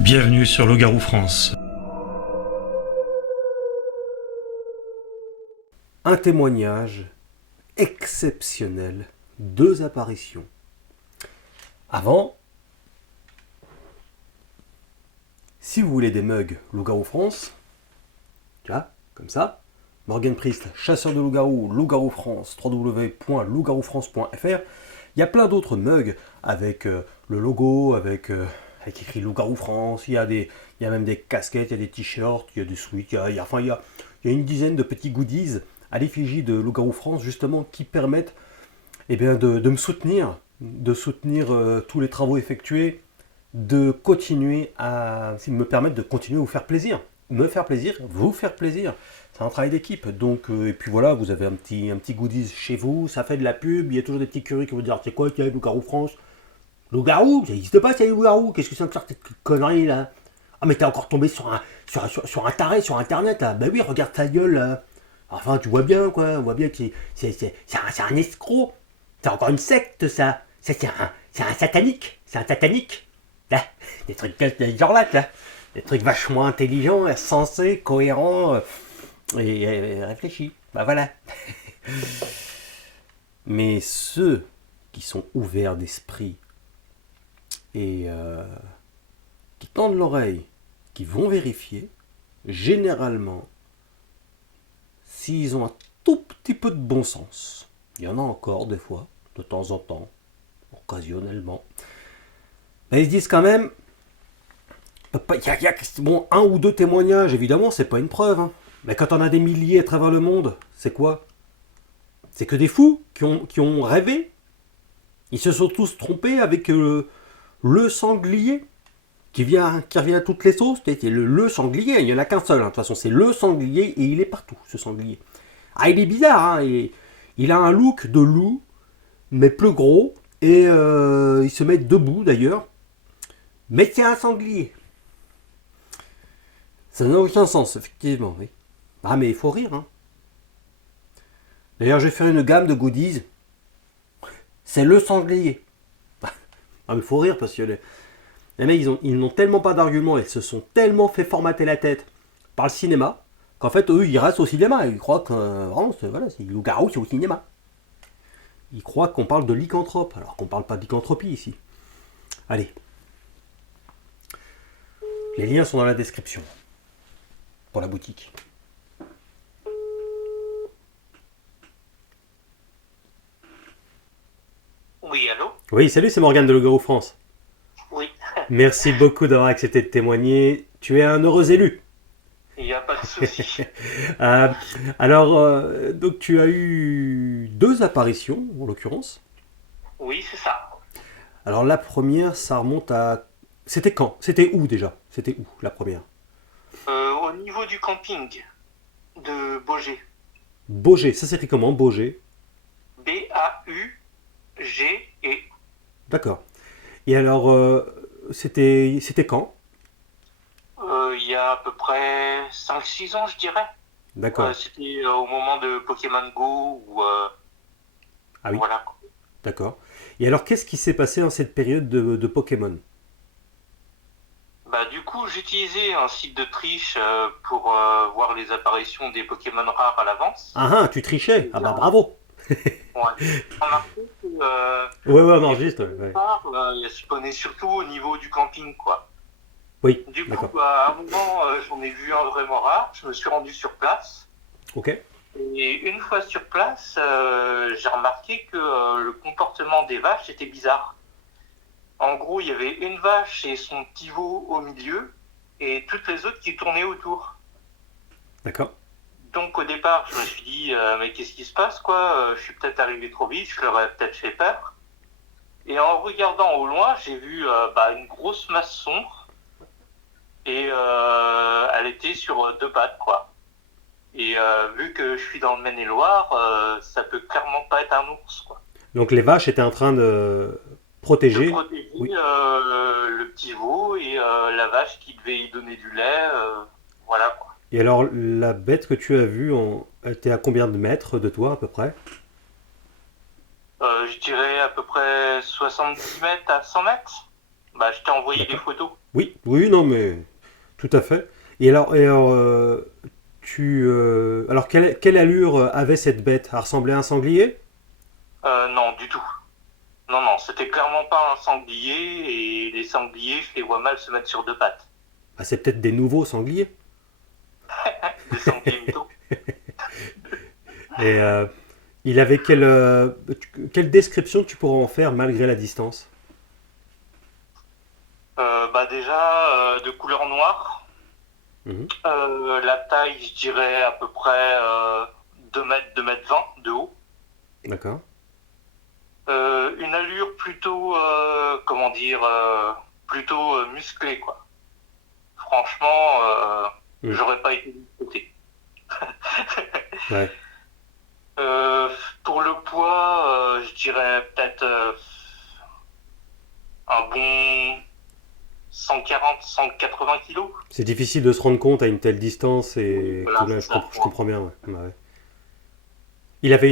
Bienvenue sur Loup-Garou France. Un témoignage exceptionnel, 2 apparitions. Avant, si vous voulez des mugs Loup-Garou France, là, comme ça, Morgan Priest, chasseur de loup-garou, Loup-Garou France, www.loup-garoufrance.fr. Il y a plein d'autres mugs avec le logo, avec écrit Loup-Garou France. Il y a même des casquettes, il y a des t-shirts, il y a des sweats, il y a une dizaine de petits goodies à l'effigie de Loup-Garou France, justement, qui permettent de me soutenir, tous les travaux effectués, de me permettre de continuer à vous faire plaisir. Me faire plaisir, vous faire plaisir. C'est un travail d'équipe. Donc, et puis voilà, vous avez un petit goodies chez vous, ça fait de la pub, il y a toujours des petits curieux qui vont dire, c'est quoi, Loup-Garou France? Loup-Garou, ça n'existe pas, c'est Loup-Garou, qu'est-ce que c'est que cette connerie là? Ah, mais t'es encore tombé sur un taré sur internet là. Ben oui, regarde ta gueule là. Enfin, tu vois bien quoi, on voit bien que c'est un escroc. C'est encore une secte ça. C'est un satanique. C'est un satanique. Là, des trucs de ce genre-là, là. Des trucs vachement intelligents, sensés, cohérents et réfléchis. Bah voilà. Mais ceux qui sont ouverts d'esprit et qui tendent l'oreille, qui vont vérifier, généralement, s'ils ont un tout petit peu de bon sens, il y en a encore des fois, de temps en temps, occasionnellement, mais ils se disent quand même, bon, 1 ou 2 témoignages, évidemment, c'est pas une preuve, hein. Mais quand on a des milliers à travers le monde, c'est quoi? C'est que des fous qui ont rêvé. Ils se sont tous trompés avec le sanglier qui revient à toutes les sauces. C'est le sanglier, il n'y en a qu'un seul. Hein. De toute façon, c'est le sanglier et il est partout, ce sanglier. Ah, il est bizarre. Hein, il a un look de loup, mais plus gros. Et il se met debout d'ailleurs. Mais c'est un sanglier. Ça n'a aucun sens, effectivement. Oui. Ah, mais il faut rire. Hein. D'ailleurs, je vais faire une gamme de goodies. C'est le sanglier. Ah, mais il faut rire parce que les mecs, ils n'ont tellement pas d'arguments et se sont tellement fait formater la tête par le cinéma qu'en fait, eux, ils restent au cinéma. Ils croient que vraiment, c'est Loup-Garou, c'est au cinéma. Ils croient qu'on parle de lycanthrope, alors qu'on parle pas de lycanthropie ici. Allez. Les liens sont dans la description. Pour la boutique. Oui, allô? Oui, salut, c'est Morgane de Loup-Garou France. Oui, Merci beaucoup d'avoir accepté de témoigner. Tu es un heureux élu. il n'y a pas de souci. Euh, donc tu as eu 2 apparitions, en l'occurrence. Oui, c'est ça. Alors la première, ça remonte à... C'était quand? C'était où déjà? C'était où la première? Au niveau du camping de Baugé, Baugé, ça s'écrit comment, Baugé? Baugé. D'accord. Et alors, c'était quand? Il y a à peu près 5-6 ans, je dirais. D'accord. C'était au moment de Pokémon Go, ou Ah oui, voilà. d'accord. Et alors, qu'est-ce qui s'est passé en cette période de Pokémon? Bah, du coup, j'utilisais un site de triche pour voir les apparitions des Pokémon rares à l'avance. Ah ah, tu trichais? Ah bah bravo! Ouais. J'ai remarqué que Ouais, ouais, on les enregistre. Pokémon Ouais. rares, elles spawnaient surtout au niveau du camping, quoi. Oui, Du coup, d'accord. à un moment, j'en ai vu un vraiment rare. Je me suis rendu sur place. Ok. Et une fois sur place, j'ai remarqué que le comportement des vaches était bizarre. En gros, il y avait une vache et son petit veau au milieu, et toutes les autres qui tournaient autour. D'accord. Donc au départ, je me suis dit, mais qu'est-ce qui se passe, quoi? Je suis peut-être arrivé trop vite, je leur ai peut-être fait peur. Et en regardant au loin, j'ai vu une grosse masse sombre. Et elle était sur 2 pattes, quoi. Et vu que je suis dans le Maine-et-Loire, ça peut clairement pas être un ours, quoi. Donc les vaches étaient en train de De protéger. protéger Oui. le petit veau et la vache qui devait y donner du lait, voilà, quoi. Et alors, la bête que tu as vue, elle était à combien de mètres de toi à peu près? Je dirais à peu près 70 mètres à 100 mètres. Bah, je t'ai envoyé des D'accord. photos. Oui, oui, non, mais tout à fait. Et alors, alors quelle allure avait cette bête? Elle ressemblait à un sanglier? Non, du tout. Non, non, c'était clairement pas un sanglier, et les sangliers, je les vois mal se mettre sur deux pattes. Ah, c'est peut-être des nouveaux sangliers. Des sangliers mythos. Et il avait quelle description tu pourrais en faire malgré la distance? Bah déjà, de couleur noire. Mhm. La taille, je dirais à peu près 2 mètres, 2 mètres 20 de haut. D'accord. Une allure plutôt, comment dire, plutôt musclée, quoi. Franchement, Mhm. j'aurais pas été du côté. Ouais. Euh, pour le poids, je dirais peut-être un bon 140, 180 kilos. C'est difficile de se rendre compte à une telle distance et Voilà, là, c'est ça. je comprends bien. Ouais. Bah ouais. Il avait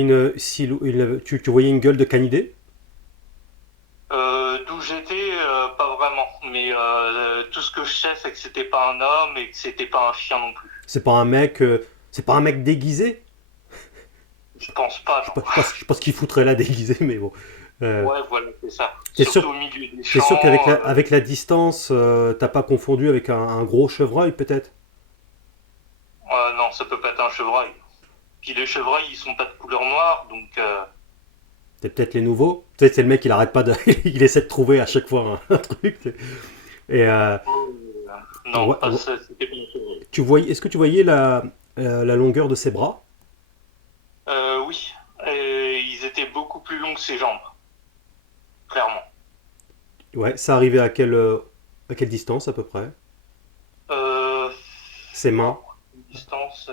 tu voyais une gueule de canidé? D'où j'étais, pas vraiment. Mais tout ce que je sais, c'est que c'était pas un homme et que c'était pas un chien non plus. C'est pas un mec déguisé? Je pense pas, non. Je pense qu'il foutrait là déguisé, mais bon. Euh, Ouais, voilà, c'est ça. t'es Surtout sûr, au milieu des t'es sûr qu'avec champs. avec la distance, t'as pas confondu avec un gros chevreuil peut-être? Non, ça peut pas être un chevreuil. Puis les chevreuils, ils sont pas de couleur noire, donc C'est peut-être les nouveaux. Tu sais, c'est le mec, il arrête pas de, il essaie de trouver à chaque fois un truc. Et non, ouais, pas ça, c'était pas un chevreuil. est-ce que tu voyais la longueur de ses bras? Oui, et ils étaient beaucoup plus longs que ses jambes, clairement. Ouais, ça arrivait à quelle distance à peu près? Euh, Ses mains, oh, une distance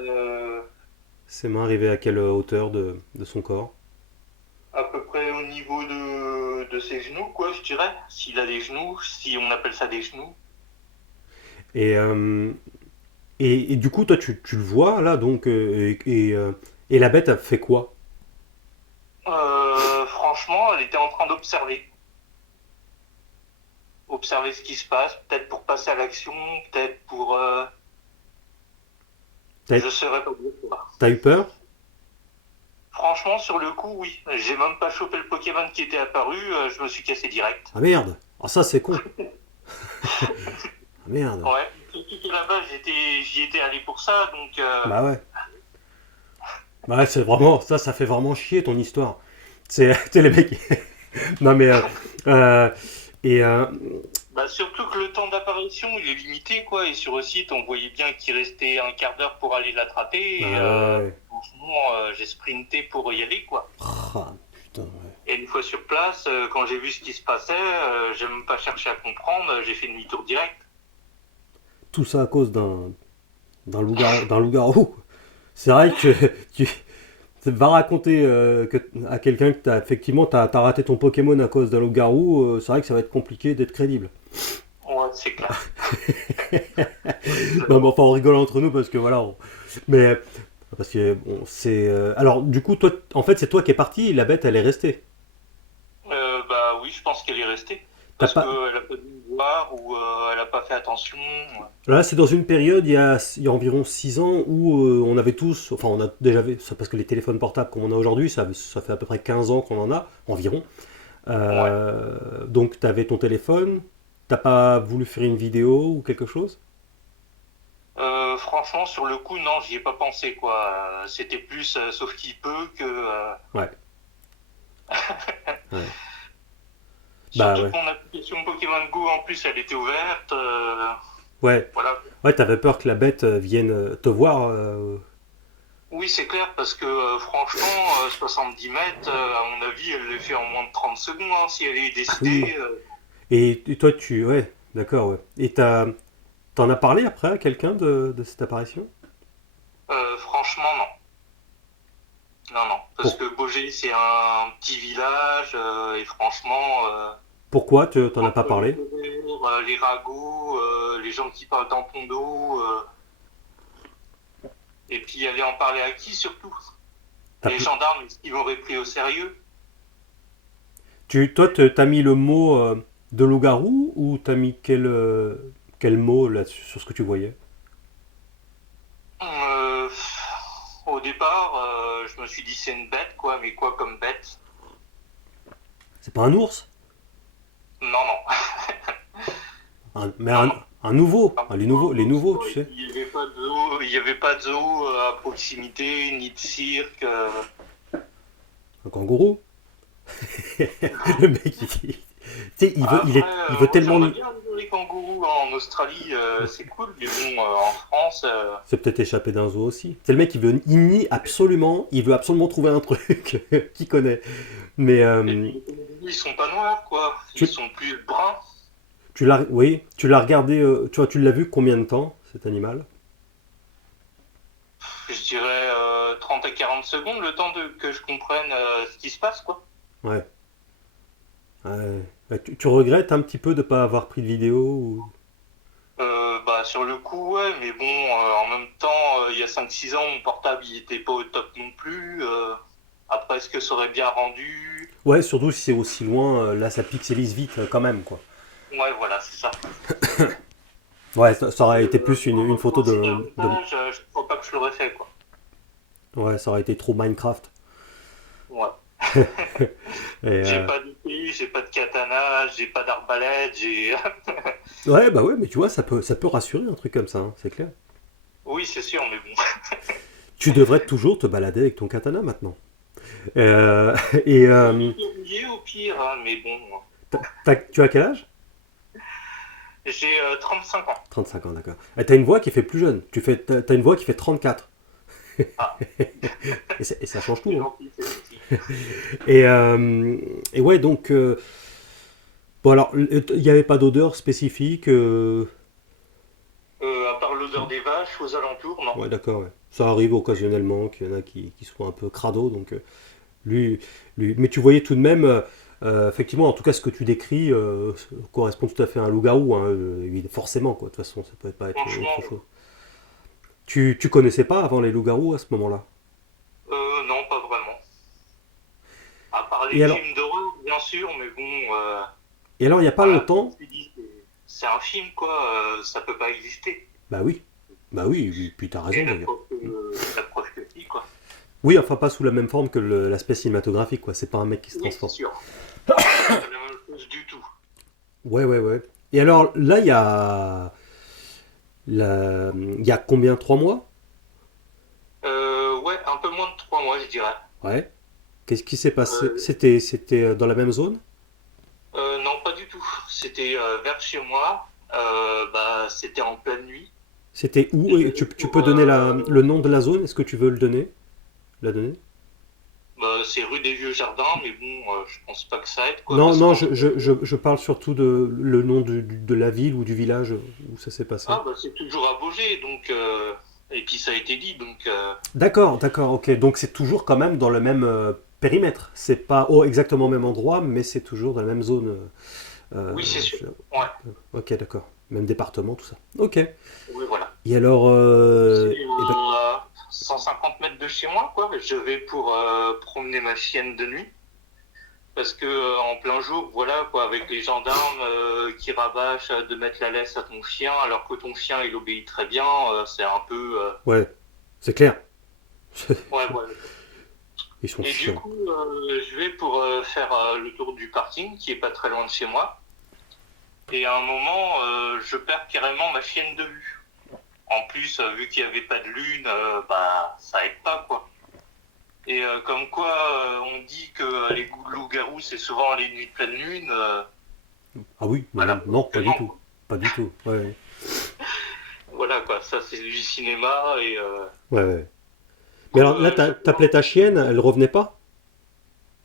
ses mains arrivaient à quelle hauteur de son corps? à peu près au niveau de ses genoux, quoi, je dirais. S'il a des genoux, si on appelle ça des genoux. Et, et du coup, toi, tu le vois là, donc, et la bête a fait quoi? Franchement, elle était en train d'observer. Observer ce qui se passe, peut-être pour passer à l'action, peut-être pour... T'as, je saurais pas dire quoi. t'as eu peur? Franchement, sur le coup, oui. J'ai même pas chopé le Pokémon qui était apparu, je me suis cassé direct. Ah merde! Ah ça c'est con! Ah merde! Ouais, surtout que là-bas, j'y étais allé pour ça, donc Bah ouais. Bah ouais, c'est vraiment, ça fait vraiment chier ton histoire. C'est les mecs. Non mais, euh, et bah, surtout que le temps d'apparition, il est limité, quoi, et sur le site, on voyait bien qu'il restait un quart d'heure pour aller l'attraper, et ouais. franchement, j'ai sprinté pour y aller, quoi. Ah, putain, ouais. Et une fois sur place, quand j'ai vu ce qui se passait, j'ai même pas cherché à comprendre, j'ai fait demi-tour direct. Tout ça à cause d'un loup-garou. C'est vrai que tu vas raconter à quelqu'un que effectivement t'as raté ton Pokémon à cause d'un loup-garou, c'est vrai que ça va être compliqué d'être crédible. Ouais, c'est clair. Non mais enfin on rigole entre nous parce que voilà. Mais parce que bon, c'est alors du coup toi en fait c'est toi qui es parti, la bête elle est restée. Bah oui, je pense qu'elle est restée. T'as Parce pas qu'elle a pas dû me voir ou elle a pas fait attention. Ouais. Là c'est dans une période il y a environ 6 ans où on avait tous enfin on a déjà vu ça parce que les téléphones portables comme on a aujourd'hui ça fait à peu près 15 ans qu'on en a environ. Ouais. Donc t'avais ton téléphone, t'as pas voulu faire une vidéo ou quelque chose? Franchement, sur le coup, non, j'y ai pas pensé, quoi. C'était plus sauf qui peut que. Ouais. Ouais. Bah Surtout ouais. que mon application Pokémon Go, en plus, elle était ouverte. Ouais. Voilà. Ouais, t'avais peur que la bête vienne te voir. Oui, c'est clair, parce que franchement, 70 mètres, à mon avis, elle l'a fait en moins de 30 secondes, hein, si elle est Ah oui. décidée. Et toi, ouais, d'accord, ouais. Et t'en as parlé après à quelqu'un de cette apparition? Franchement, non. Non, non. Parce Pour, que Beaugé, c'est un petit village, et franchement, pourquoi t'en as pas entre les parlé? coureurs, les ragots, les gens qui parlent dans ton dos, et puis aller en parler à qui surtout? T'as Les pu- gendarmes, est-ce qu'ils m'auraient pris au sérieux? toi, t'as mis le mot de loup-garou ou t'as mis quel quel mot là sur ce que tu voyais? Euh, Au départ, je me suis dit c'est une bête, quoi, mais quoi comme bête? C'est pas un ours? Non, non. Mais Non, un nouveau, non. les nouveaux, tu sais. Il n'y avait pas de zoo, il y avait pas de zoo à proximité, ni de cirque. Un kangourou. Le mec, tu sais, Après, il veut moi, tellement. j'aimerais bien vivre les kangourous en Australie, c'est cool, mais bon, en France, C'est peut-être échappé d'un zoo aussi. C'est le mec, il veut absolument trouver un truc qu'il connaît. Mais ils sont pas noirs, quoi. tu, Ils sont plus bruns. oui, tu l'as regardé, tu l'as vu combien de temps, cet animal? Je dirais 30 à 40 secondes, le temps que je comprenne ce qui se passe, quoi. Ouais. Ouais, tu regrettes un petit peu de pas avoir pris de vidéo Bah, sur le coup, ouais, mais bon, en même temps, il y a 5-6 ans, mon portable, il était pas au top non plus. Après, est-ce que ça aurait bien rendu? Ouais, surtout si c'est aussi loin, là ça pixelise vite quand même, quoi. Ouais, voilà, c'est ça. Ouais, ça aurait été plus une photo Je crois pas que je l'aurais fait, quoi. Ouais, ça aurait été trop Minecraft. Ouais. Et, J'ai pas d'épée, j'ai pas de katana, j'ai pas d'arbalète, j'ai... ouais, bah ouais, mais tu vois, ça peut rassurer un truc comme ça, hein, c'est clair. Oui, c'est sûr, mais bon. Tu devrais toujours te balader avec ton katana maintenant. Euh, et Oublié au pire, hein, mais bon. tu as quel âge? J'ai 35 ans. 35 ans, d'accord. Et t'as une voix qui fait plus jeune. T'as une voix qui fait 34. Ah, Et ça change tout, c'est hein. gentil, c'est gentil. Et, et ouais, donc. Bon, alors, il n'y avait pas d'odeur spécifique. À part l'odeur des vaches aux alentours, non. Ouais, d'accord, ouais. Ça arrive occasionnellement qu'il y en a qui soient un peu crado, donc lui, mais tu voyais tout de même, effectivement, en tout cas, ce que tu décris correspond tout à fait à un loup-garou, hein, forcément, quoi. De toute façon, ça peut pas être Franchement, autre chose. Tu connaissais pas avant les loups-garous à ce moment-là? non, pas vraiment. À part les Et alors, films d'horreur, bien sûr, mais bon, il n'y a pas voilà, longtemps, je me suis dit, c'est un film, quoi, ça peut pas exister. bah oui, bah oui, puis t'as Et raison d'ailleurs. la preuve que si, quoi. Oui, enfin pas sous la même forme que l'aspect cinématographique, quoi. C'est pas un mec qui se Oui, c'est transforme. sûr. C'est pas la même chose du tout. Ouais, ouais, ouais. Et alors, là, il y a combien? 3 mois? Ouais, un peu moins de 3 mois, je dirais. Ouais. Qu'est-ce qui s'est passé? Euh, C'était dans la même zone? non, pas du tout. C'était vers chez moi. Bah, c'était en pleine nuit. C'était où? Et tu peux donner le nom de la zone? Est-ce que tu veux le donner? La donner? Bah, c'est rue des Vieux Jardins, mais bon, je pense pas que ça aide, quoi, Non, parce non, qu'en fait, je parle surtout de le nom de la ville ou du village où ça s'est passé. bah, c'est toujours à Baugé, donc, et puis ça a été dit, donc, D'accord, d'accord, ok. Donc c'est toujours quand même dans le même périmètre. C'est pas exactement au même endroit, mais c'est toujours dans la même zone. oui, c'est sûr. je- Ouais, Ok, d'accord. Même département, tout ça. Ok. oui, voilà. Et alors, C'est eh ben, à 150 mètres de chez moi, quoi. Je vais pour promener ma chienne de nuit. Parce que en plein jour, voilà, quoi, avec les gendarmes qui rabâchent de mettre la laisse à ton chien, alors que ton chien, il obéit très bien, c'est un peu... ouais, c'est clair. Ouais, voilà. Ils sont Et du chiants. coup, je vais pour faire le tour du parking, qui est pas très loin de chez moi. Et à un moment, je perds carrément ma chienne de vue. En plus, vu qu'il n'y avait pas de lune, bah, ça aide pas, quoi. Et comme quoi, on dit que les loups-garous, c'est souvent les nuits de pleine lune. Ah oui, mais Voilà. non, pas du Non, tout. Pas du tout. Ouais, voilà, quoi. Ça, c'est du cinéma. Et ouais, ouais. Mais alors là, t'appelais ta chienne, elle revenait pas?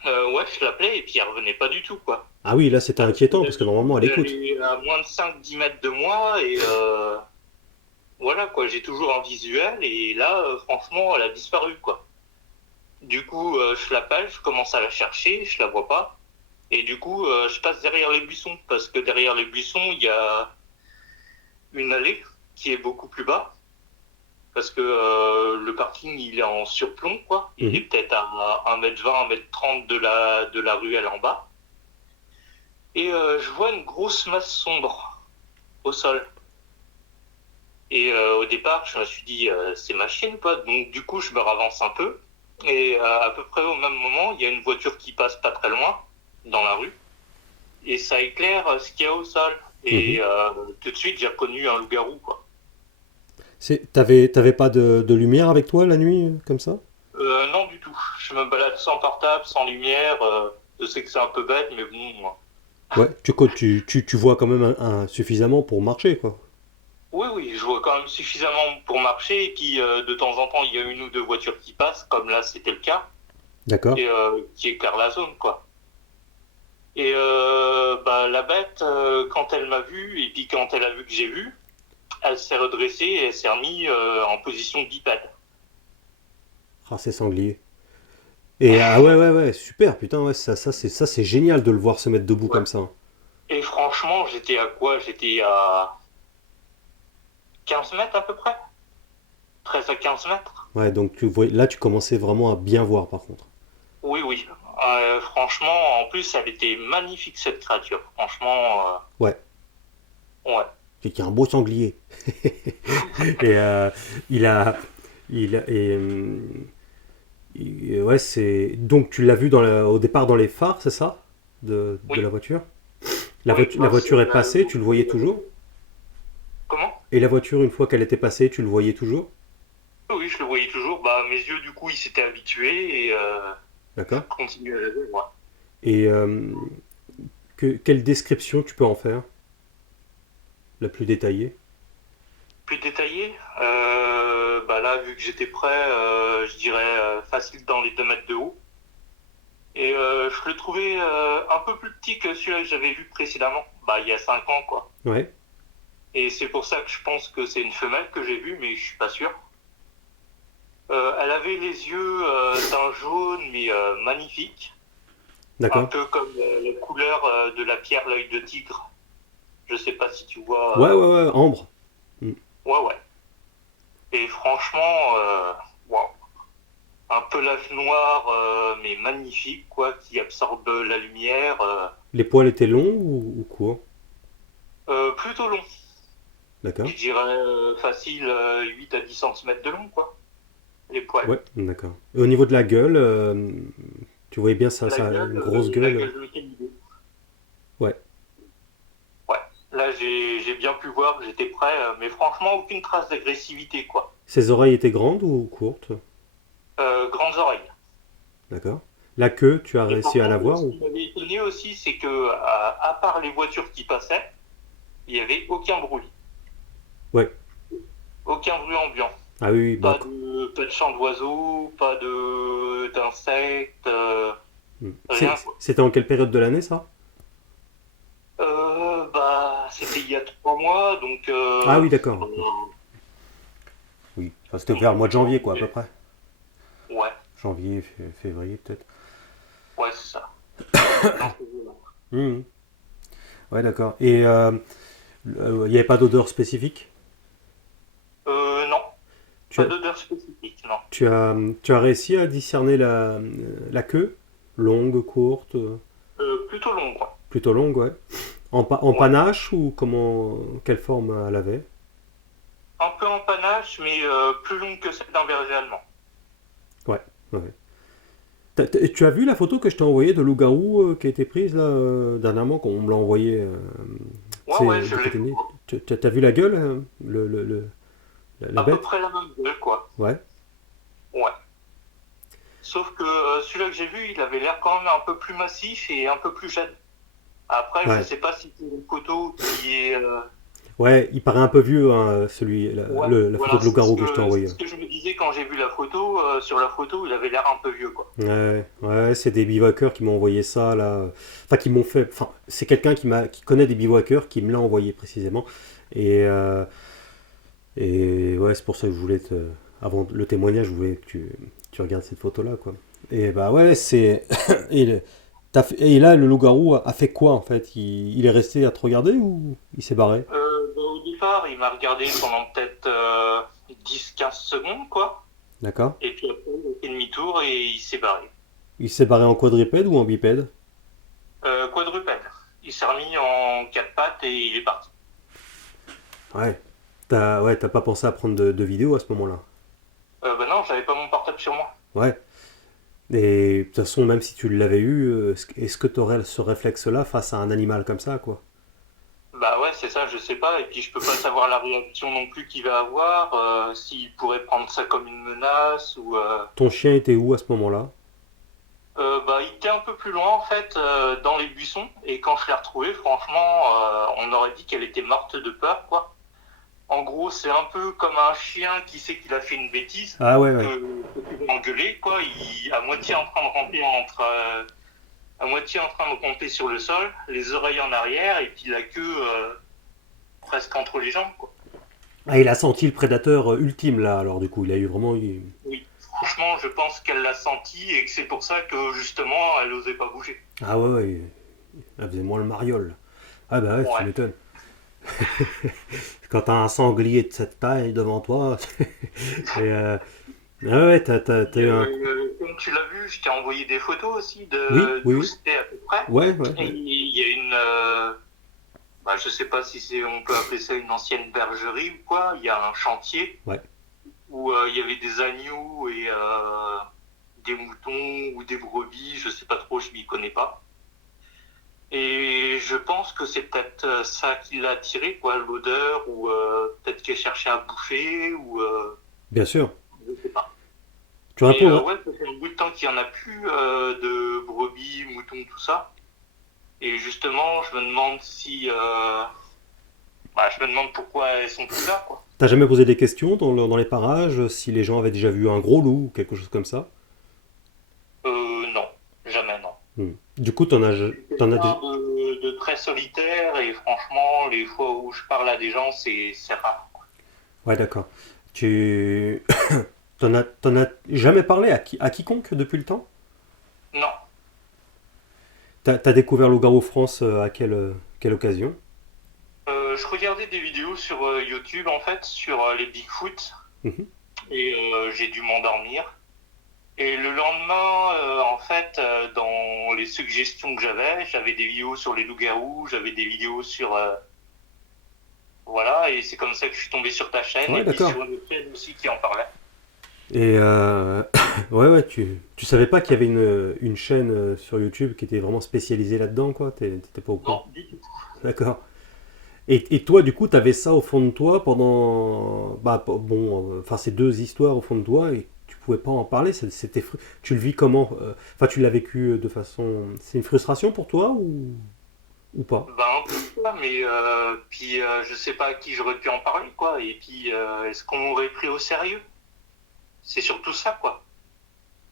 ouais, je l'appelais et puis elle revenait pas du tout, quoi. Ah oui, là c'était inquiétant parce que normalement elle écoute. Elle est à moins de 5-10 mètres de moi et voilà, quoi. J'ai toujours un visuel et là, franchement, elle a disparu, quoi. Du coup, je l'appelle, je commence à la chercher, je la vois pas. Et du coup, je passe derrière les buissons, parce que derrière les buissons, il y a une allée qui est beaucoup plus bas. Parce que le parking, il est en surplomb, quoi. Il est Mhm. peut-être à 1m20, 1m30 de la ruelle en bas. Et je vois une grosse masse sombre au sol. Et au départ, je me suis dit, c'est ma chienne, quoi. Donc, du coup, je me ravance un peu. Et à peu près au même moment, il y a une voiture qui passe pas très loin, dans la rue. Et ça éclaire ce qu'il y a au sol. Et tout de suite, j'ai reconnu un loup-garou, quoi. T'avais pas de lumière avec toi la nuit, comme ça? Non, du tout. Je me balade sans portable, sans lumière. Je sais que c'est un peu bête, mais bon, moi. Ouais, tu vois quand même suffisamment pour marcher, quoi. Oui, oui, je vois quand même suffisamment pour marcher. Et puis, de temps en temps, il y a une ou deux voitures qui passent, comme là, c'était le cas. D'accord. Et qui éclairent la zone, quoi. Et bah, la bête, quand elle m'a vu, et puis quand elle a vu que j'ai vu, elle s'est redressée et elle s'est remise en position bipède. Ah, c'est sanglier. Et ah ouais, super, putain, ouais, ça c'est génial de le voir se mettre debout Ouais. comme ça. Et franchement, j'étais à quoi? J'étais à 15 mètres à peu près? 13 à 15 mètres? Ouais, donc là tu commençais vraiment à bien voir par contre. Oui, oui. Franchement, en plus, elle était magnifique cette créature. Franchement, Ouais, ouais. c'est un beau sanglier. Et il a, ouais, c'est donc tu l'as vu au départ dans les phares, c'est ça, de Oui, la voiture. oui. La Bah, voiture est passée, tu le voyais toujours. comment? Et la voiture, une fois qu'elle était passée, tu le voyais toujours. Oui, je le voyais toujours. Bah, mes yeux, du coup, ils s'étaient habitués et je D'accord. continuais à la voir. Et quelle description tu peux en faire, la plus détaillée? Plus détaillé, bah là, vu que j'étais prêt, je dirais facile dans les 2 mètres de haut. Et je le trouvais un peu plus petit que celui-là que j'avais vu précédemment, bah, il y a 5 ans, quoi. Ouais, Et c'est pour ça que je pense que c'est une femelle que j'ai vue, mais je suis pas sûr. Elle avait les yeux d'un jaune, mais magnifique. Un d'accord. peu comme la couleur de la pierre l'œil de tigre. Je sais pas si tu Ouais, vois. ouais, ouais, ambre. Mm. Ouais, ouais. Et franchement, waouh. Un pelage noir, mais magnifique, quoi, qui absorbe la lumière. Les poils étaient longs ou courts? Plutôt long. D'accord. Je dirais facile 8 à 10 centimètres de long, quoi, les poils. Ouais, d'accord. Et au niveau de la gueule, tu voyais bien ça, une grosse La gueule. gueule de canidé. Ouais, Ouais. Là, j'ai bien pu voir que j'étais prêt, mais franchement, aucune trace d'agressivité, quoi. ses oreilles étaient grandes ou courtes? Grandes oreilles. D'accord. La queue, tu as Et par réussi à la contre, voir ce ou? qui m'avait étonné aussi, c'est que, à part les voitures qui passaient, il n'y avait aucun bruit. Ouais. Aucun bruit ambiant. Ah oui, oui, bah. Pas de chant d'oiseaux, pas d'insectes, Mm. rien, quoi. C'était en quelle période de l'année ça? Bah, c'était il y a 3 mois, donc Ah oui, d'accord. euh, Oui, enfin, c'était vers le mois de janvier, quoi, à peu près. ouais, Janvier, février, peut-être. ouais, c'est ça. Dans ce jeu-là. Mhm. Ouais, d'accord. Et il n'y avait pas d'odeur spécifique? Non, Tu pas as, d'odeur spécifique, non. tu as réussi à discerner la queue? Longue, courte, Plutôt long, quoi. plutôt longue, ouais. En Ouais. panache ou quelle forme elle avait? Un peu en panache, mais plus long que celle d'un berger allemand. Ouais, ouais. Tu as vu la photo que je t'ai envoyée de loup-garou qui a été prise là dernièrement, qu'on me l'a envoyée Ouais, ouais, je de l'ai côté de vu. nez. T'as vu la gueule, la À peu bête? près la même gueule, quoi. Ouais. Ouais. Sauf que celui-là que j'ai vu, il avait l'air quand même un peu plus massif et un peu plus jeune. Après, je Ouais. sais pas si c'est une photo qui est. Ouais, il paraît un peu vieux, hein, Ouais, la photo voilà, de loup-garou que je t'ai c'est envoyée. ce que je me disais quand j'ai vu la photo. Sur la photo, il avait l'air un peu vieux, quoi. Ouais, ouais, c'est des bivouaqueurs qui m'ont envoyé ça là. Enfin, qui m'ont fait. Enfin, c'est quelqu'un qui connaît des bivouaqueurs qui me l'a envoyé précisément. Et, euh, et ouais, c'est pour ça que je voulais avant le témoignage, je voulais que tu regardes cette photo là, quoi. Et bah ouais, c'est. Et, et là, le loup-garou a fait quoi en fait? Il est resté à te regarder ou il s'est barré? Bah, au départ, il m'a regardé pendant peut-être 10-15 secondes, quoi. D'accord. Et puis après, il a fait demi-tour et il s'est barré. Il s'est barré en quadrupède ou en bipède? Quadrupède. Il s'est remis en 4 pattes et il est parti. Ouais. T'as pas pensé à prendre de vidéos à ce moment-là? Bah non, j'avais pas mon portable sur moi. Ouais. Et de toute façon, même si tu l'avais eu, est-ce que tu aurais ce réflexe-là face à un animal comme ça, quoi? Bah ouais, c'est ça, je sais pas. Et puis je peux pas savoir la réaction non plus qu'il va avoir, s'il pourrait prendre ça comme une menace ou. Ton chien était où à ce moment-là? Bah il était un peu plus loin en fait, dans les buissons. Et quand je l'ai retrouvée, franchement, on aurait dit qu'elle était morte de peur, quoi. En gros, c'est un peu comme un chien qui sait qu'il a fait une bêtise, Ah ouais, ouais. que tu vas engueuler, quoi. Il à moitié en train de ramper à moitié en train de ramper sur le sol, les oreilles en arrière et puis la queue presque entre les jambes, quoi. Ah, il a senti le prédateur ultime là, alors du coup, il a eu vraiment. Oui. Franchement, je pense qu'elle l'a senti et que c'est pour ça que justement, elle osait pas bouger. Ah ouais, ouais, elle faisait moins le mariole. Ah bah ouais, tu Ouais. m'étonnes. Quand t'as un sanglier de cette taille devant toi, et ah ouais, t'as eu un. Comme tu l'as vu, je t'ai envoyé des photos aussi Oui, de oui, d'où oui. c'était à peu près. Ouais, ouais, Et ouais. il y a une, bah, je sais pas si on peut appeler ça une ancienne bergerie ou quoi. Il y a un chantier Ouais. où il y avait des agneaux et des moutons ou des brebis, je sais pas trop, je m'y connais pas. Et je pense que c'est peut-être ça qui l'a attiré, quoi, l'odeur, ou peut-être qu'elle cherchait à bouffer, ou Bien sûr. je sais pas. Tu Mais réponds. ouais, ça fait un bout de temps qu'il n'y en a plus de brebis, moutons, tout ça. Et justement, je me demande si, bah, je me demande pourquoi elles sont plus là, quoi. T'as jamais posé des questions dans les parages, si les gens avaient déjà vu un gros loup ou quelque chose comme ça? Non, jamais non. Hmm. Du coup, t'en as déjà. Quelqu'un de très solitaire et franchement, les fois où je parle à des gens, c'est rare. Ouais, d'accord. Tu. T'en as jamais parlé à quiconque depuis le temps? Non. T'as découvert Loup-Garou France à quelle occasion? Je regardais des vidéos sur YouTube en fait sur les Bigfoot Mhm. et j'ai dû m'endormir. Et le lendemain, en fait, dans les suggestions que j'avais des vidéos sur les loups-garous, j'avais des vidéos sur voilà, et c'est comme ça que je suis tombé sur ta chaîne Ouais, et puis d'accord. sur une autre chaîne aussi qui en parlait. Et ouais, ouais, tu savais pas qu'il y avait une chaîne sur YouTube qui était vraiment spécialisée là-dedans, quoi? T'étais pas au courant? Non, du tout. D'accord. Et toi, du coup, t'avais ça au fond de toi pendant. Bah, bon, enfin, ces deux histoires au fond de toi et tu pouvais pas en parler. Tu le vis comment? Enfin, tu l'as vécu de façon. C'est une frustration pour toi ou pas? Ben un peu quoi, mais puis je sais pas à qui j'aurais pu en parler quoi. Et puis est-ce qu'on m'aurait pris au sérieux? C'est surtout ça quoi.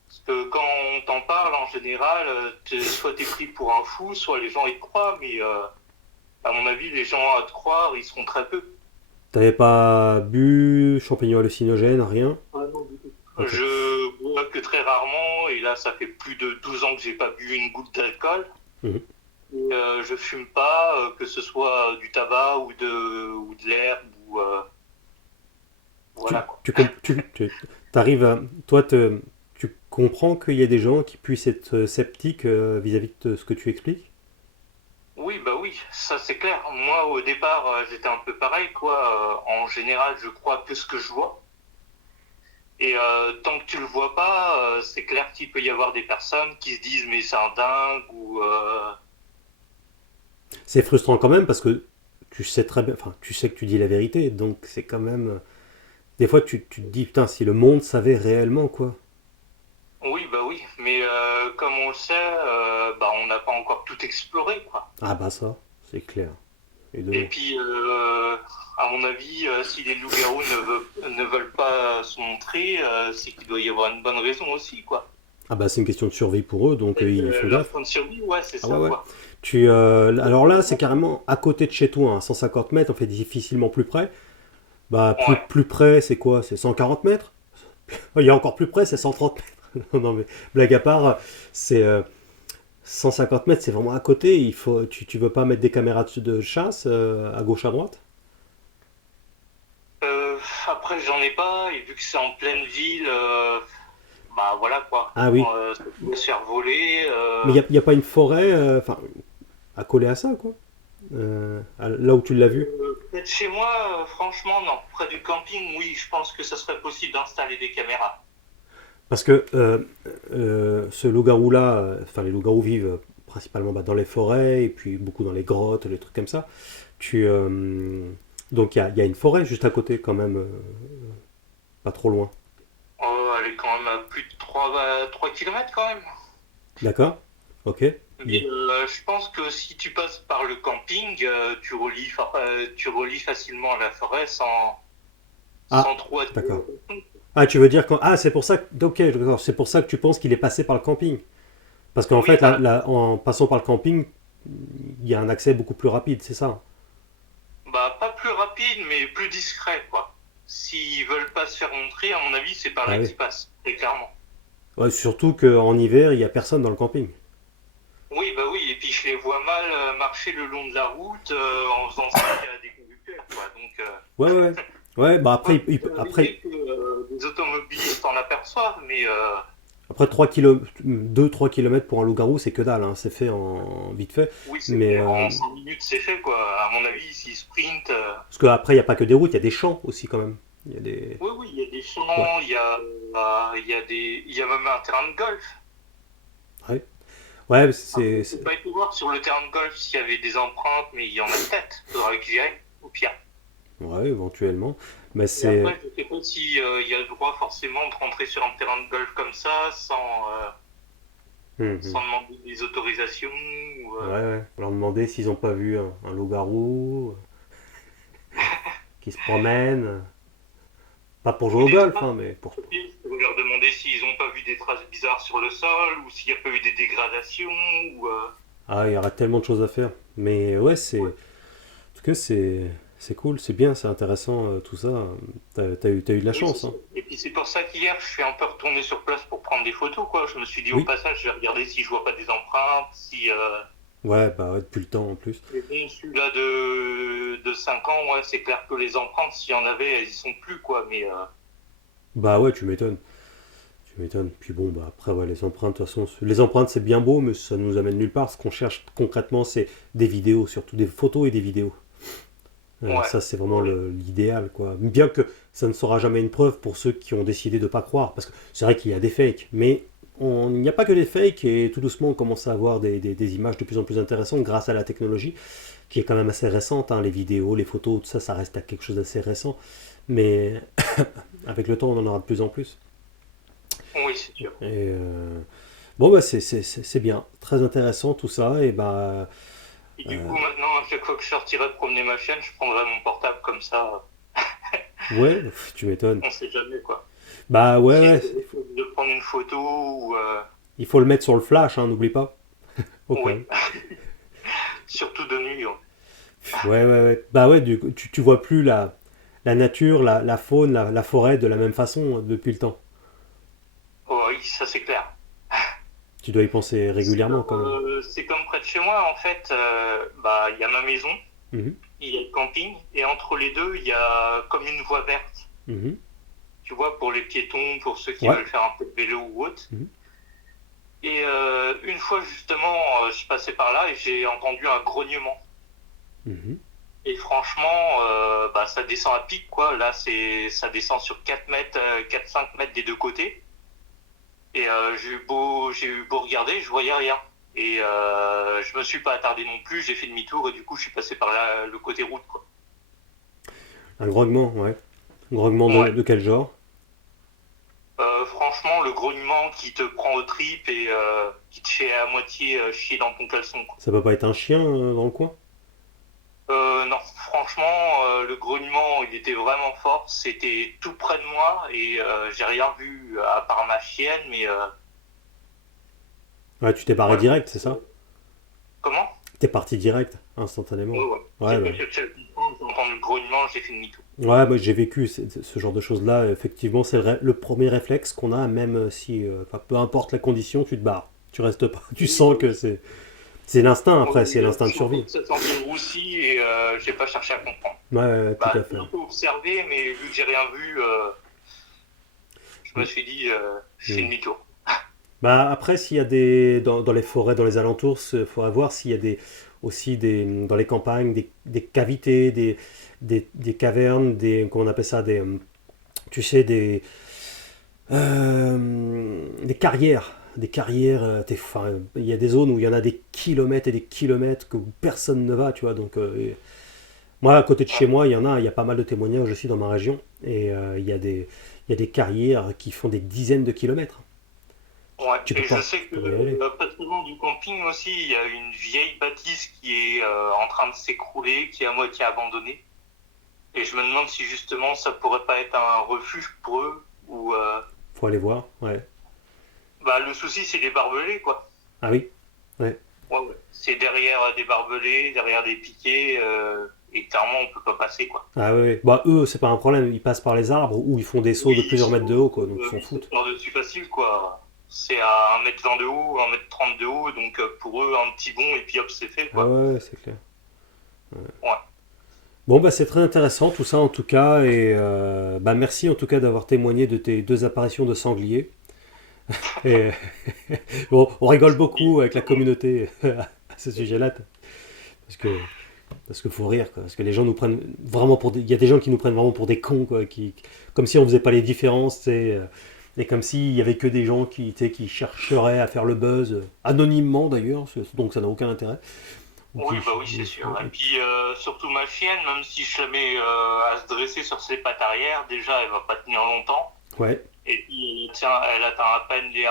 Parce que quand on t'en parle, en général, soit t'es pris pour un fou, soit les gens y te croient, mais à mon avis, les gens à te croire, ils seront très peu. T'avais pas bu, champignons hallucinogènes, rien? Ah non, du tout. Ok. Je bois que très rarement, et là, ça fait plus de 12 ans que j'ai pas bu une goutte d'alcool. Mhm. Et, je fume pas, que ce soit du tabac ou de l'herbe, ou Tu, voilà quoi. tu, com- t'arrives à. Toi, tu comprends qu'il y a des gens qui puissent être sceptiques vis-à-vis de ce que tu expliques? Oui, bah oui, ça c'est clair. Moi, au départ, j'étais un peu pareil, quoi. En général, je crois que ce que je vois. Et tant que tu le vois pas, c'est clair qu'il peut y avoir des personnes qui se disent mais c'est un dingue ou C'est frustrant quand même parce que tu sais très bien, enfin, tu sais que tu dis la vérité, donc c'est quand même. Des fois, tu te dis, putain, si le monde savait réellement, quoi. oui, bah oui. Mais comme on le sait, bah on n'a pas encore tout exploré, quoi. Ah bah ça, c'est clair. Et Et de... puis, à mon avis, si les loups-garous ne veulent pas se montrer, c'est qu'il doit y avoir une bonne raison aussi, quoi. Ah bah c'est une question de survie pour eux, donc Peut-être, ils font leur gaffe. point de survie, ouais, c'est Ah ouais, ça, ouais. quoi. Alors là, c'est carrément à côté de chez toi, hein, 150 mètres, on fait difficilement plus près. Bah Ouais. plus près, c'est quoi? C'est 140 mètres? Il y a encore plus près, c'est 130 mètres. Non, non, mais blague à part, c'est 150 mètres, c'est vraiment à côté. Tu veux pas mettre des caméras de chasse à gauche, à droite? Après, j'en ai pas, et vu que c'est en pleine ville, bah voilà quoi. Ah oui. Ça peut se faire voler. Mais y a pas une forêt, enfin, à coller à ça, quoi. Là où tu l'as vu. Peut-être chez moi, franchement, non. Près du camping, oui, je pense que ça serait possible d'installer des caméras. Parce que ce loup-garou-là, enfin les loups-garous vivent principalement dans les forêts et puis beaucoup dans les grottes, les trucs comme ça. Tu, donc il y a une forêt juste à côté quand même, pas trop loin. Oh, elle est quand même à plus de 3 km quand même. D'accord? Ok. Mais je pense que si tu passes par le camping, tu relis facilement la forêt Ah, sans trop être... d'accord. Ah, tu veux dire quand... Ah, c'est pour ça que... Ok, d'accord. C'est pour ça que tu penses qu'il est passé par le camping. Parce qu'en Oui, fait, voilà. en passant par le camping, il y a un accès beaucoup plus rapide, c'est ça? Bah, pas plus rapide, mais plus discret, quoi. S'ils veulent pas se faire montrer, à mon avis, c'est par Ah là oui. qu'ils passent, très clairement. Ouais, surtout qu'en hiver, il n'y a personne dans le camping. Oui, bah oui, et puis je les vois mal marcher le long de la route en faisant ça à des conducteurs, quoi. Donc, Ouais, ouais, ouais. Ouais, bah ouais, après, c'est après, arrivé que des automobilistes en aperçoivent, mais après 3 km, 2-3 km pour un loup-garou, c'est que dalle, hein. C'est fait en vite fait. oui, c'est Mais, clair, en 5 minutes, c'est fait, quoi. À mon avis, s'ils sprintent... parce qu'après, il n'y a pas que des routes, il y a des champs aussi quand même. Il y a des... Oui, oui, il y a des Ouais, champs, il y a même un terrain de golf. ouais. Ouais, Après, j'ai pas été voir sur le terrain de golf s'il y avait des empreintes, mais il y en a peut-être. Faudra que j'y aille, au pire. Ouais, éventuellement. Mais Et après, c'est... je sais pas si il y a le droit forcément de rentrer sur un terrain de golf comme ça Mhm. sans demander des autorisations. Ou, Ouais, ouais. On leur demander s'ils n'ont pas vu un loup-garou qui se promène. Pas pour jouer ou au des golf, traces. hein, mais pour... Ou leur demander s'ils n'ont pas vu des traces bizarres sur le sol ou s'il n'y a pas eu des dégradations. Ou, Ah, il y aura tellement de choses à faire. Mais ouais, c'est... ouais. En tout cas, c'est cool, c'est bien, c'est intéressant, tout ça. T'as eu de la Oui, c'est chance, ça. hein. Et puis c'est pour ça qu'hier, je suis un peu retourné sur place pour prendre des photos, quoi. Je me suis dit au Oui. passage, je vais regarder si je vois pas des empreintes, si... Ouais, bah ouais, depuis le temps en plus. Mais bon, celui-là de 5 ans, ouais, c'est clair que les empreintes, s'il y en avait, elles y sont plus, quoi. Mais Bah ouais, tu m'étonnes. Tu m'étonnes. Puis bon, bah après, ouais, les empreintes, de toute façon, les empreintes c'est bien beau, mais ça nous amène nulle part. Ce qu'on cherche concrètement, c'est des vidéos, surtout des photos et des vidéos. ouais, Ça, c'est vraiment ouais, l'idéal, quoi. Bien que ça ne sera jamais une preuve pour ceux qui ont décidé de ne pas croire. Parce que c'est vrai qu'il y a des fakes, mais il n'y a pas que des fakes, et tout doucement, on commence à avoir des images de plus en plus intéressantes grâce à la technologie, qui est quand même assez récente, hein. Les vidéos, les photos, tout ça, ça reste à quelque chose d'assez récent. Mais avec le temps, on en aura de plus en plus. oui, c'est sûr. Et bon, bah, c'est bien. Très intéressant tout ça. Et bah, Et du coup, maintenant, à chaque fois que je sortirai promener ma chienne, je prendrai mon portable comme ça. ouais, tu m'étonnes. On sait jamais, quoi. Bah, ouais, Si je ouais, décide de prendre une photo ou... il faut le mettre sur le flash, hein, n'oublie pas. Au cas oui, où. surtout de nuit. Ouais. Ouais, ouais, ouais. Bah, ouais, tu vois plus la nature, la faune, la forêt de la même façon depuis le temps. Oh, oui, ça c'est clair. Tu dois y penser régulièrement quand même. C'est comme près de chez moi, en fait, bah, il y a ma maison, Mhm, il y a le camping, et entre les deux, il y a comme une voie verte. mhm. Tu vois, pour les piétons, pour ceux qui Ouais. veulent faire un peu de vélo ou autre. Mhm, Et une fois justement, je passais par là et j'ai entendu un grognement. mhm. Et franchement, bah, ça descend à pic, quoi. Là, ça descend sur 4 mètres, 4-5 mètres des deux côtés. Et j'ai eu beau regarder, je voyais rien. Et je me suis pas attardé non plus, j'ai fait demi-tour et du coup, je suis passé par là, le côté route, quoi. Un grognement, ouais. Un grognement Ouais. de quel genre? Franchement, le grognement qui te prend aux tripes et qui te fait à moitié chier dans ton caleçon, quoi. Ça peut pas être un chien dans le coin? Non, franchement, le grognement, il était vraiment fort. C'était tout près de moi et j'ai rien vu à part ma chienne, mais Ouais, tu t'es barré ouais. direct, c'est ça? Comment? T'es parti direct, instantanément. Ouais, ouais. Ouais, J'ai bah. pas cherché à le comprendre, j'ai entendu le grognement, j'ai fait demi-tour. Ouais, moi j'ai vécu ce genre de choses-là. Effectivement, c'est le premier réflexe qu'on a, même si, enfin, peu importe la condition, tu te barres. Tu restes pas. Tu Oui, sens oui. que c'est l'instinct après, Oui, c'est l'instinct de je survie. ça sentait le roussi et j'ai pas cherché à comprendre. Ouais, ouais, tout Bah, à j'ai fait. un peu observé, mais vu que j'ai rien vu, je me suis dit, je fais Mm. demi-tour. Bah après, s'il y a dans les forêts, dans les alentours, il faudrait voir s'il y a aussi dans les campagnes, des cavités, des cavernes, comment on appelle ça, tu sais, des carrières. Des carrières, enfin, il y a des zones où il y en a des kilomètres et des kilomètres que personne ne va, tu vois. Donc, moi, à côté de chez moi, il y a pas mal de témoignages aussi dans ma région. Et il y a des carrières qui font des dizaines de kilomètres. Ouais, Tu peux et pas, je sais que tu peux y aller. pas très loin du camping aussi, il y a une vieille bâtisse qui est en train de s'écrouler, qui est à moitié abandonnée. Et je me demande si justement ça pourrait pas être un refuge pour eux, ou Faut aller voir, ouais. bah le souci c'est les barbelés quoi. Ah oui, ouais. Ouais, ouais. C'est derrière des barbelés, derrière des piquets, et clairement on peut pas passer quoi. Ah ouais, ouais. Bah eux, c'est pas un problème, ils passent par les arbres ou ils font des sauts de Oui, plusieurs mètres de haut, quoi, donc ils s'en foutent. par-dessus facile quoi. C'est à 1,20 m de haut, 1,30 m de haut, donc pour eux un petit bond et puis hop c'est fait Ah quoi. ouais, ouais, c'est clair. Ouais. Bon, bah c'est très intéressant tout ça en tout cas, et bah merci en tout cas d'avoir témoigné de tes deux apparitions de sangliers. Et bon, on rigole beaucoup avec la communauté à ce sujet-là, parce que faut rire, quoi, parce que les gens nous prennent vraiment il y a des gens qui nous prennent vraiment pour des cons, quoi, comme si on faisait pas les différences, tu sais, et comme s'il y avait que des gens qui, tu sais, qui chercheraient à faire le buzz, anonymement d'ailleurs, donc ça n'a aucun intérêt. Ou Oui, bah oui, c'est sûr. Et puis surtout ma chienne, même si je la mets à se dresser sur ses pattes arrière, déjà elle va pas tenir longtemps. Ouais. Et puis elle atteint à peine les 1,30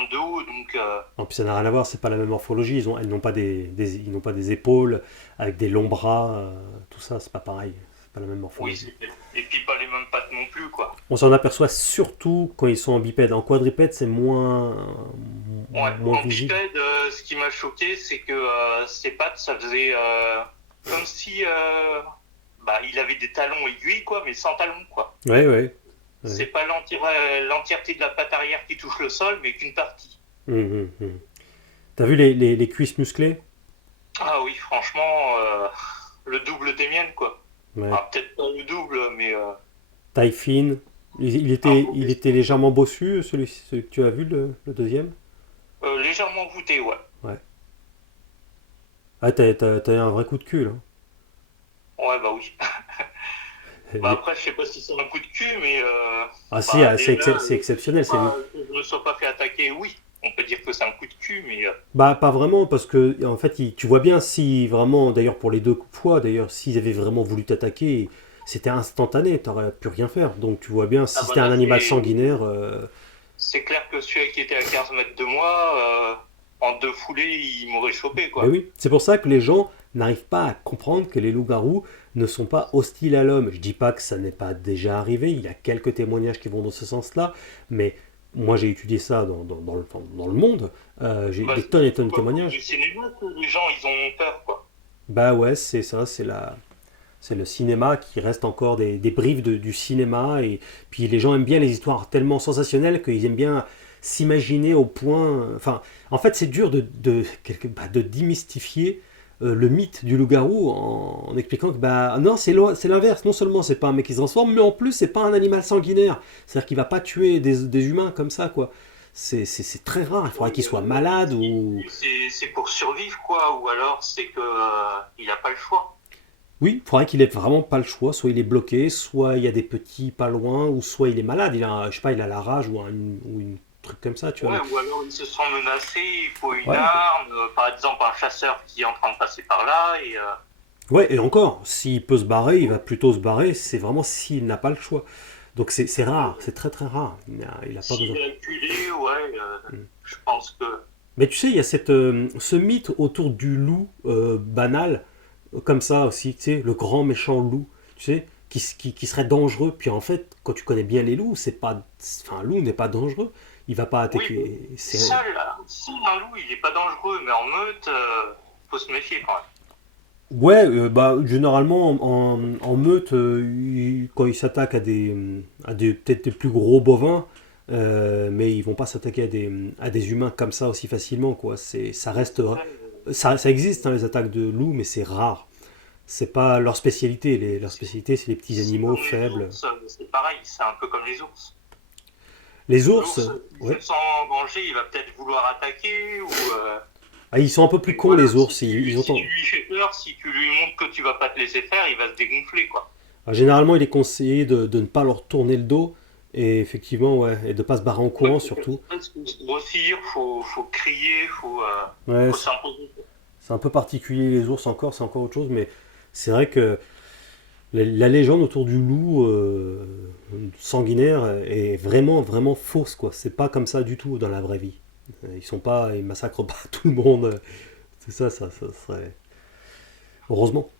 m de haut, donc Non, puis ça n'a rien à voir, c'est pas la même morphologie. Elles n'ont pas ils n'ont pas des épaules avec des longs bras, tout ça, c'est pas pareil. C'est pas la même oui, morphologie. et puis pas les mêmes pattes non plus, quoi. On s'en aperçoit surtout quand ils sont en bipède. En quadrupède, c'est Ouais, moins en visible. bipède, ce qui m'a choqué, c'est que ses pattes, ça faisait comme si bah, il avait des talons aiguilles, quoi, mais sans talons, quoi. Ouais, ouais. Ouais. C'est pas l'entièreté de la patte arrière qui touche le sol, mais qu'une partie. Hum. T'as vu les cuisses musclées? Ah oui, franchement, le double des miennes, quoi. Ouais. Ah, peut-être pas le double, mais Taille fine. Il était légèrement bossu, celui que tu as vu, le deuxième? légèrement voûté, ouais. Ouais. Ah, t'as eu un vrai coup de cul, là. Ouais, bah oui. Bah après, je sais pas si c'est un coup de cul, mais Ah si, bah, c'est déjà, exceptionnel. que je me sois pas fait attaquer, oui. On peut dire que c'est un coup de cul, mais Bah pas vraiment, parce que en fait, tu vois bien si vraiment, d'ailleurs pour les deux fois, d'ailleurs, s'ils avaient vraiment voulu t'attaquer, c'était instantané, t'aurais pu rien faire. Donc tu vois bien, si ah, c'était bah, un là, animal sanguinaire, c'est clair que celui qui était à 15 mètres de moi, en deux foulées, il m'aurait chopé, ben quoi. oui. C'est pour ça que les gens n'arrivent pas à comprendre que les loups-garous ne sont pas hostiles à l'homme. Je dis pas que ça n'est pas déjà arrivé, il y a quelques témoignages qui vont dans ce sens-là, mais moi j'ai étudié ça dans le monde, j'ai Bah, des tonnes et tonnes de c'est comme témoignages. du cinéma que les gens, ils ont peur, quoi. Bah ouais, c'est ça, c'est le cinéma qui reste encore des brives du cinéma, et puis les gens aiment bien les histoires tellement sensationnelles qu'ils aiment bien s'imaginer au point. Enfin, en fait, c'est dur de démystifier le mythe du loup-garou en expliquant que bah non, c'est l'inverse. Non seulement c'est pas un mec qui se transforme, mais en plus c'est pas un animal sanguinaire. C'est-à-dire qu'il va pas tuer des humains comme ça, quoi. C'est très rare. Il faudrait qu'il soit malade ou. C'est pour survivre, quoi, ou alors c'est que il a pas le choix. Oui, il faudrait qu'il ait vraiment pas le choix. Soit il est bloqué, soit il y a des petits pas loin, ou soit il est malade. Je sais pas, il a la rage ou une truc comme ça, tu vois. Ouais, ou alors ils se sont menacés, il faut une Ouais. arme, par exemple un chasseur qui est en train de passer par là, et Ouais, et encore, s'il peut se barrer, il va plutôt se barrer. C'est vraiment s'il n'a pas le choix. Donc c'est rare, c'est très très rare. Il a pas s'il besoin. est acculé, ouais, je pense que... Mais tu sais, il y a ce mythe autour du loup banal, comme ça aussi, tu sais, le grand méchant loup, tu sais, qui serait dangereux. Puis en fait, quand tu connais bien les loups, un loup n'est pas dangereux. Il va pas attaquer. Oui, seul, si un loup il est pas dangereux, mais en meute, faut se méfier quand même. Ouais, bah généralement en meute, quand ils s'attaquent à des peut-être des plus gros bovins, mais ils vont pas s'attaquer à des humains comme ça aussi facilement, quoi. Ça reste, ça existe, hein, les attaques de loups, mais c'est rare. C'est pas leur spécialité. Leur spécialité, c'est les petits C'est animaux comme les faibles. ours, c'est pareil, c'est un peu comme les ours. Les ours, L'ours, ouais. se sent en danger, il va peut-être vouloir attaquer, ou Ah, ils sont un peu plus cons, Voilà, les ours. si Ils ont tu lui fais peur, si tu lui montres que tu vas pas te laisser faire, il va se dégonfler, quoi. Généralement, il est conseillé de ne pas leur tourner le dos. Et effectivement, ouais, et de pas se barrer en Ouais, courant faut surtout. faut se grossir, faut crier, Ouais, faut s'imposer. c'est un peu particulier les ours encore, c'est encore autre chose, mais c'est vrai que la légende autour du loup sanguinaire est vraiment vraiment fausse quoi. C'est pas comme ça du tout dans la vraie vie. Ils massacrent pas tout le monde. C'est ça serait heureusement.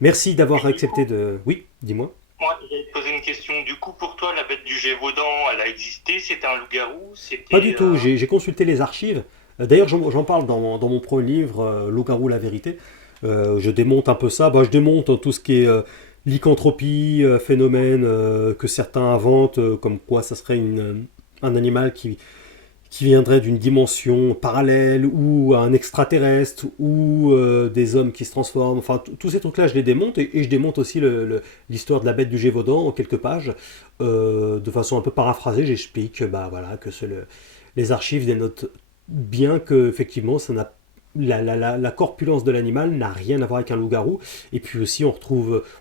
Merci Mais d'avoir du accepté coup, de. Oui, dis-moi. moi, j'allais te poser une question. Du coup, pour toi, la bête du Gévaudan, elle a existé? C'était un loup-garou? Pas du C'était... tout. J'ai consulté les archives. D'ailleurs, j'en parle dans mon premier livre, Loup-garou, la vérité. Je démonte un peu ça. Bah, je démonte tout ce qui est lycanthropie, phénomène que certains inventent, comme quoi ça serait un animal qui viendrait d'une dimension parallèle, ou un extraterrestre, ou des hommes qui se transforment. Enfin, tous ces trucs-là, je les démonte, et je démonte aussi l'histoire de la bête du Gévaudan en quelques pages. De façon un peu paraphrasée, j'explique bah, voilà, que les archives dénotent bien que effectivement ça n'a la corpulence de l'animal n'a rien à voir avec un loup-garou. Et puis aussi, on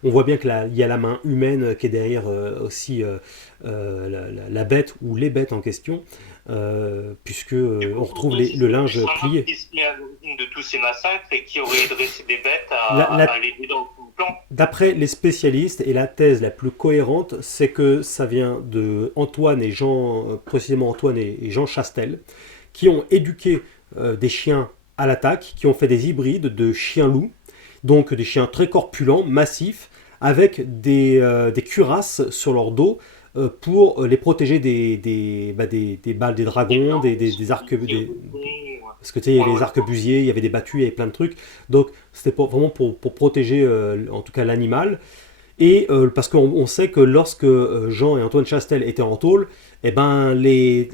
voit bien qu'il y a la main humaine qui est derrière aussi la bête ou les bêtes en question, puisque Du coup, on pour retrouve toi, c'est le linge un homme plié. qui serait à l'origine de tous ces massacres et qui aurait dressé des bêtes La- à la- l'aider dans le plan. D'après les spécialistes, et la thèse la plus cohérente, c'est que ça vient de Antoine et Jean, précisément Antoine et Jean Chastel, qui ont éduqué des chiens à l'attaque, qui ont fait des hybrides de chiens-loups, donc des chiens très corpulents, massifs, avec des cuirasses sur leur dos pour les protéger des balles des Des dragons, lances, des arcs, des boutons. parce que tu sais, il y Ouais, avait les ouais. arquebusiers, il y avait des battues, il y avait plein de trucs. Donc c'était vraiment pour protéger en tout cas l'animal. Et parce qu'on sait que lorsque Jean et Antoine Chastel étaient en tôle, eh ben, les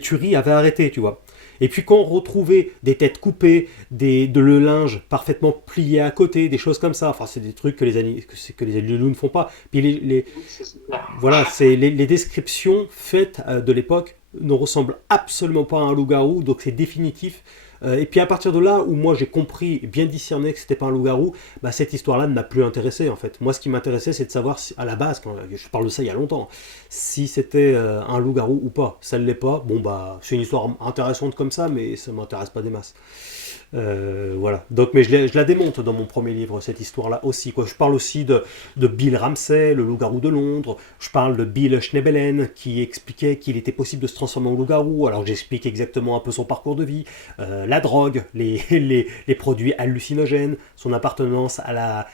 tueries avaient arrêté, tu vois. Et puis quand on retrouvait des têtes coupées, le linge parfaitement plié à côté, des choses comme ça, enfin c'est des trucs que les loups ne font pas. Puis Oui, c'est clair. voilà, c'est les descriptions faites de l'époque ne ressemblent absolument pas à un loup-garou, donc c'est définitif. Et puis à partir de là où moi j'ai compris, bien discerné que c'était pas un loup-garou, bah, cette histoire-là ne m'a plus intéressé en fait. Moi ce qui m'intéressait c'est de savoir si, à la base, quand je parle de ça il y a longtemps, si c'était un loup-garou ou pas. Ça ne l'est pas, bon bah c'est une histoire intéressante comme ça, mais ça m'intéresse pas des masses. Voilà. Donc, mais je la démonte dans mon premier livre, cette histoire-là aussi. Quoi. Je parle aussi de Bill Ramsay, le loup-garou de Londres. Je parle de Bill Schneebelen, qui expliquait qu'il était possible de se transformer en loup-garou. Alors j'explique exactement un peu son parcours de vie, la drogue, les produits hallucinogènes, son appartenance à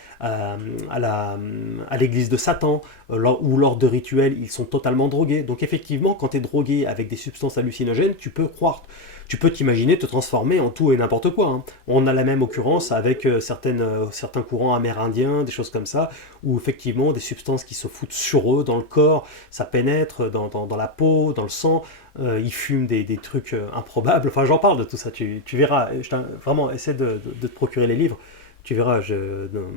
l'église de Satan, où lors de rituels, ils sont totalement drogués. Donc effectivement, quand tu es drogué avec des substances hallucinogènes, tu peux t'imaginer te transformer en tout et n'importe quoi. Hein. On a la même occurrence avec certains courants amérindiens, des choses comme ça, où effectivement des substances qui se foutent sur eux, dans le corps, ça pénètre dans la peau, dans le sang, ils fument des trucs improbables. Enfin, j'en parle de tout ça, tu verras. Vraiment, essaie de te procurer les livres. Tu verras,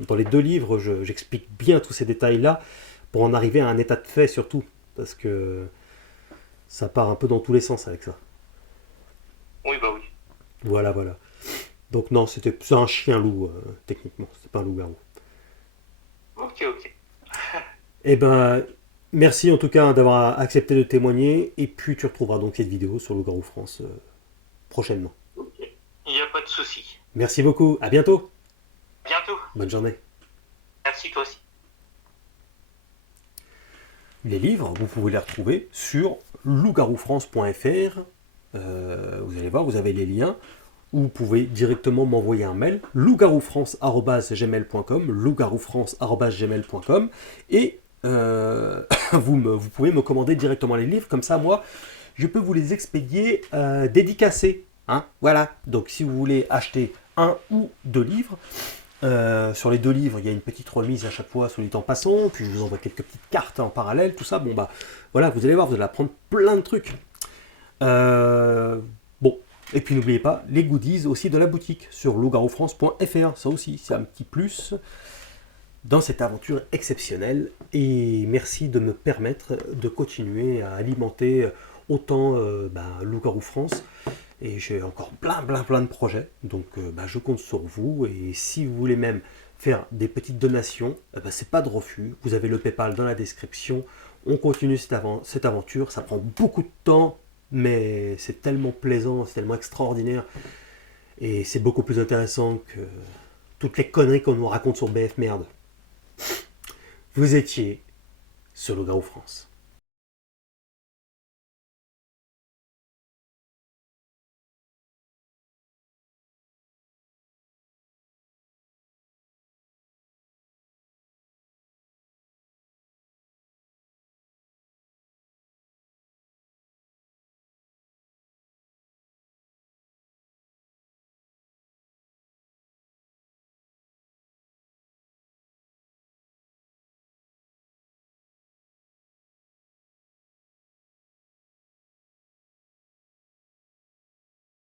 dans les deux livres, j'explique bien tous ces détails-là pour en arriver à un état de fait surtout, parce que ça part un peu dans tous les sens avec ça. Oui, bah oui. Voilà, voilà. Donc non, c'est un chien-loup, techniquement, c'est pas un loup-garou. Ok, ok. Eh ben, merci en tout cas d'avoir accepté de témoigner, et puis tu retrouveras donc cette vidéo sur Loup-garou France prochainement. Ok. Il n'y a pas de souci. Merci beaucoup, à bientôt, Bientôt. bonne journée. Merci toi aussi. Les livres, vous pouvez les retrouver sur lougaroufrance.fr. Vous allez voir, vous avez les liens. Ou vous pouvez directement m'envoyer un mail, lougaroufrance@gmail.com, lougaroufrance@gmail.com, et vous pouvez me commander directement les livres, comme ça moi je peux vous les expédier dédicacés. Hein, voilà, donc si vous voulez acheter un ou deux livres, sur les deux livres, il y a une petite remise à chaque fois sur les temps passants, puis je vous envoie quelques petites cartes en parallèle, tout ça. Bon bah voilà, vous allez voir, vous allez apprendre plein de trucs. Bon, et puis n'oubliez pas les goodies aussi de la boutique sur lougaroufrance.fr, ça aussi c'est un petit plus dans cette aventure exceptionnelle. Et merci de me permettre de continuer à alimenter autant Loup-garou France. Et j'ai encore plein de projets. Donc je compte sur vous. Et si vous voulez même faire des petites donations, c'est pas de refus. Vous avez le PayPal dans la description. On continue cette aventure. Ça prend beaucoup de temps, mais c'est tellement plaisant, c'est tellement extraordinaire. Et c'est beaucoup plus intéressant que toutes les conneries qu'on nous raconte sur BF Merde. Vous étiez sur Loup-Garou France.